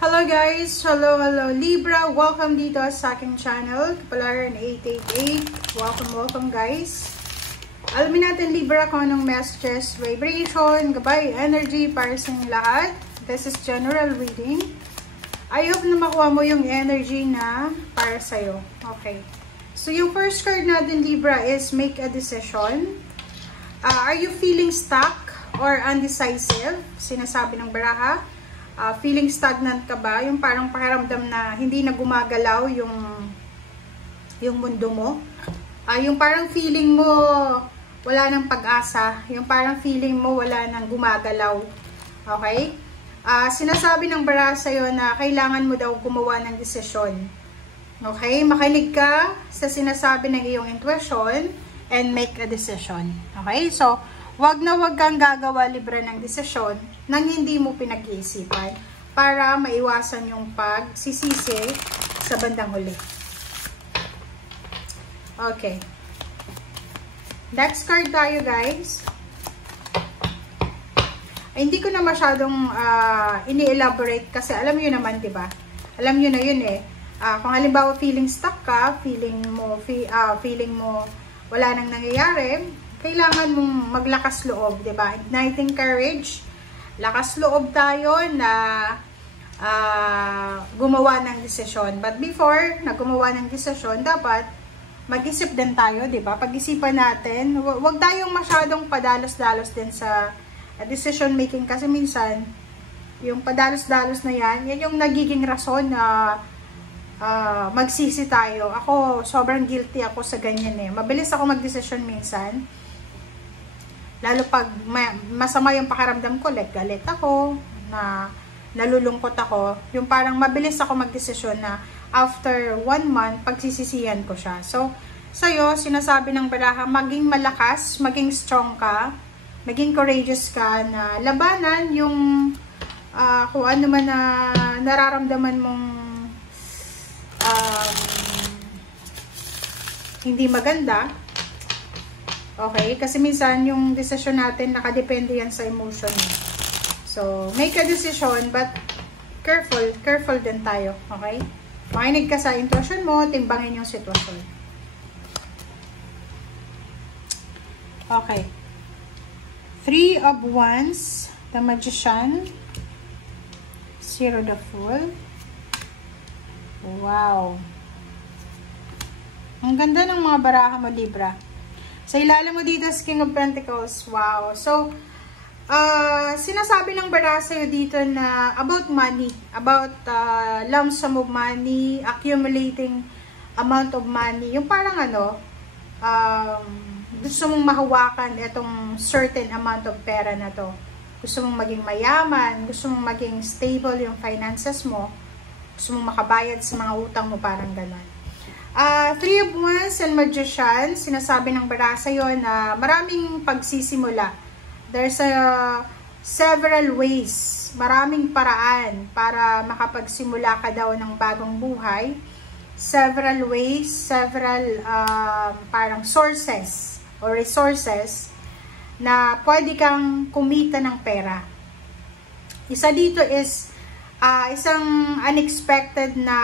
Hello guys! Hello Libra! Welcome dito sa aking channel, Kapalaran 888. Welcome guys! Alamin natin Libra kung anong messages, vibration, gabay, energy para sa inyong lahat. This is general reading. I hope na makuha mo yung energy na para sa'yo. Okay. So yung first card natin Libra is make a decision. Are you feeling stuck or undecisive? Sinasabi ng baraha. Feeling stagnant ka ba? Yung parang pakiramdam na hindi na gumagalaw yung mundo mo. Yung parang feeling mo wala nang pag-asa. Yung parang feeling mo wala nang gumagalaw. Okay? Sinasabi ng baraha sa'yo na kailangan mo daw gumawa ng desisyon. Okay? Makinig ka sa sinasabi ng iyong intuition and make a decision. Okay? So, wag na wag kang gagawa Libra ng desisyon nang hindi mo pinag-iisipan para maiwasan yung pagsisisi sa bandang huli. Okay. Next card tayo guys. Ay, hindi ko na masyadong ini-elaborate kasi alam nyo naman, diba? Alam nyo na yun eh. Kung halimbawa feeling stuck ka, feeling mo wala nang nangyayari, kailangan mong maglakas loob, diba? Igniting courage. Lakas loob tayo na gumawa ng desisyon. But before na gumawa ng desisyon, dapat mag-isip din tayo, diba? Pag-isipan natin, huwag tayong masyadong padalos-dalos din sa decision making kasi minsan, yung padalos-dalos na yan yung nagiging rason na magsisi tayo. Ako, sobrang guilty ako sa ganyan eh. Mabilis ako mag-decision minsan. Lalo pag masama yung pakiramdam ko, like galit ako, na nalulungkot ako, yung parang mabilis ako magdesisyon na after 1 month, pagsisisihan ko siya. So, sa'yo, sinasabi ng baraha, maging malakas, maging strong ka, maging courageous ka na labanan yung kung ano man na nararamdaman mong hindi maganda. Okay? Kasi minsan, yung decision natin, nakadepende yan sa emotion. So, make a decision, but careful din tayo. Okay? Makinig ka sa intuition mo, timbangin yung sitwasyon. Okay. 3 of Wands, the Magician, 0 the Fool. Wow. Ang ganda ng mga baraha mo, Libra. Sa ilalim mo dito is King of Pentacles. Wow. So, sinasabi ng baraha sa'yo dito na about money. About lump sum of money, accumulating amount of money. Yung parang gusto mong mahawakan itong certain amount of pera na to. Gusto mong maging mayaman, gusto mong maging stable yung finances mo, gusto mong makabayad sa mga utang mo, parang gano'n. 3 of Wands and Magician, sinasabi ng baraha sa'yo na maraming pagsisimula. There's several ways, maraming paraan para makapagsimula ka daw ng bagong buhay. Several ways, several parang sources or resources na pwede kang kumita ng pera. Isa dito is isang unexpected na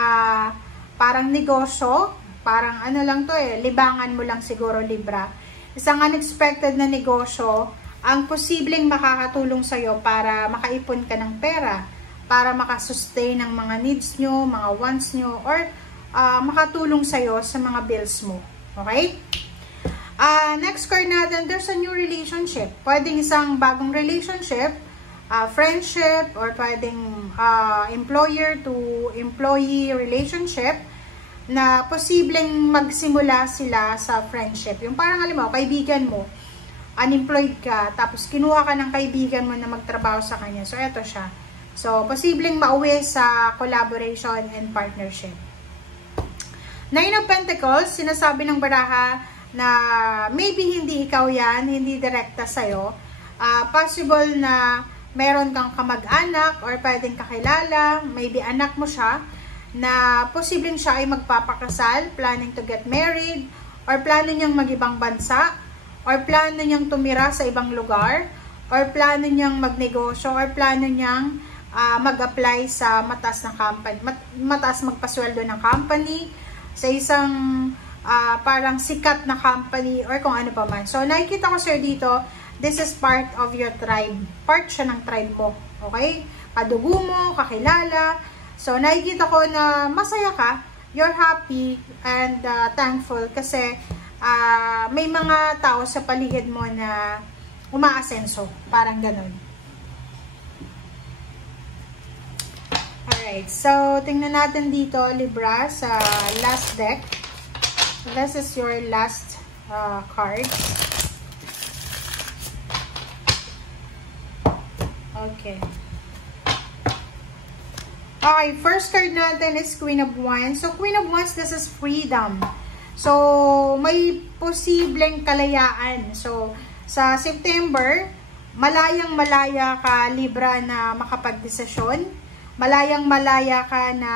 parang negosyo, parang ano lang to eh, libangan mo lang siguro Libra. Isang unexpected na negosyo, ang posibleng makakatulong sa'yo para makaipon ka ng pera, para makasustain ng mga needs nyo, mga wants nyo, or makatulong sa'yo sa mga bills mo. Okay? Next card natin, there's a new relationship. Pwedeng isang bagong relationship, friendship, or pwedeng employer to employee relationship na posibleng magsimula sila sa friendship. Yung parang alam mo, kaibigan mo, unemployed ka, tapos kinuha ka ng kaibigan mo na magtrabaho sa kanya. So, eto siya. So, posibleng mauwi sa collaboration and partnership. 9 of Pentacles, sinasabi ng baraha na maybe hindi ikaw yan, hindi direkta sa'yo. Possible na meron kang kamag-anak or pwedeng kakilala, maybe anak mo siya, na posibleng siya ay magpapakasal, planning to get married, or plano niyang mag-ibang bansa, or plano niyang tumira sa ibang lugar, or plano niyang magnegosyo, or plano niyang mag-apply sa mataas na company, mataas magpasweldo ng company, sa isang parang sikat na company or kung ano pa man. So, nakikita ko sir dito, this is part of your tribe. Part siya ng tribe mo. Okay? Kadugo mo, kakilala. So, nakikita ko na masaya ka, you're happy and thankful kasi may mga tao sa paligid mo na umaasenso. Parang ganun. Alright. So, tingnan natin dito, Libra, sa last deck. This is your last card. Okay. Okay, first card natin is Queen of Wands. So, Queen of Wands, this is freedom. So, may posibleng kalayaan. So, sa September, malayang-malaya ka, Libra, na makapagdesisyon. Malayang-malaya ka na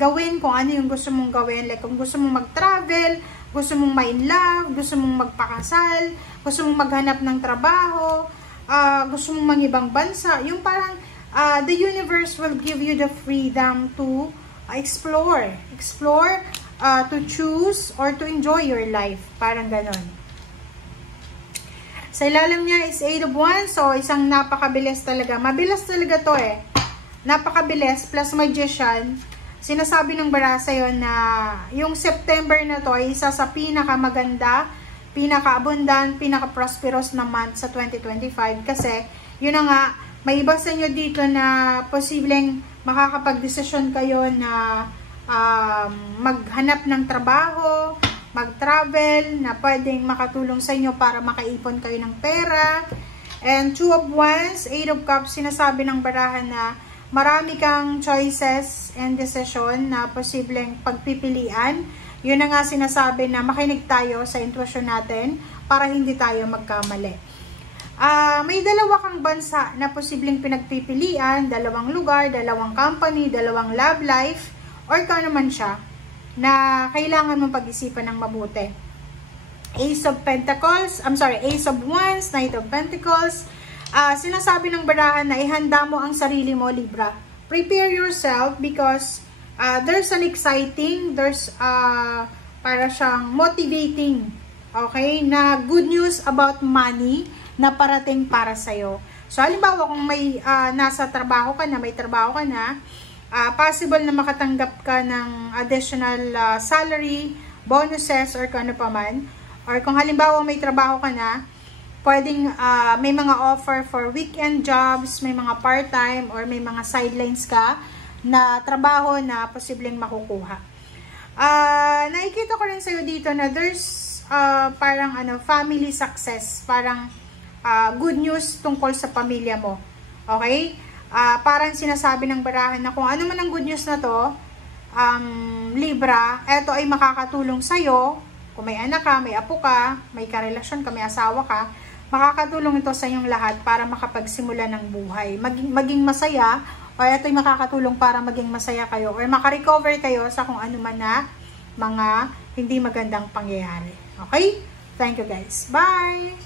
gawin kung ano yung gusto mong gawin. Like, kung gusto mong mag-travel, gusto mong ma-in-love, gusto mong magpakasal, gusto mong maghanap ng trabaho, gusto mong mangibang bansa. Yung parang, the universe will give you the freedom to explore, to choose, or to enjoy your life. Parang ganon. Sa ilalim niya is 8 of Wands. So, isang napakabilis talaga. Mabilis talaga to eh. Napakabilis. Plus Magician. Sinasabi ng bara sa'yo na yung September na to ay isa sa pinakamaganda, pinaka-abundant, pinaka-prosperous na month sa 2025. Kasi, yun na nga, may iba sa inyo dito na posibleng makakapag-desisyon kayo na maghanap ng trabaho, mag-travel, na pwedeng makatulong sa inyo para makaipon kayo ng pera. And 2 of Wands, 8 of Cups, sinasabi ng barahan na marami kang choices and decision na posibleng pagpipilian. Yun na nga sinasabi na makinig tayo sa intuition natin para hindi tayo magkamali. May dalawa kang bansa na posibleng pinagpipilian, dalawang lugar, dalawang company, dalawang love life, or kung ano man siya, na kailangan mong pag-isipan ng mabuti. Ace of Wands, Knight of Pentacles. Sinasabi ng barahan na ihanda mo ang sarili mo, Libra. Prepare yourself because there's an exciting, there's para siyang motivating, okay, na good news about money na parating para sa'yo. So, halimbawa kung may nasa trabaho ka na, may trabaho ka na, possible na makatanggap ka ng additional salary, bonuses, or kung ano pa man. Or kung halimbawa may trabaho ka na, pwedeng may mga offer for weekend jobs, may mga part-time, or may mga sidelines ka na trabaho na posibleng makukuha. Nakikita ko rin sa'yo dito na there's parang family success, parang good news tungkol sa pamilya mo. Okay? Parang sinasabi ng barahan na kung ano man ang good news na to, Libra, eto ay makakatulong sa'yo. Kung may anak ka, may apo ka, may karelasyon ka, may asawa ka, makakatulong ito sa inyong lahat para makapagsimula ng buhay. Maging masaya, o ito ay makakatulong para maging masaya kayo, or makarecover kayo sa kung ano man na mga hindi magandang pangyayari. Okay? Thank you guys. Bye!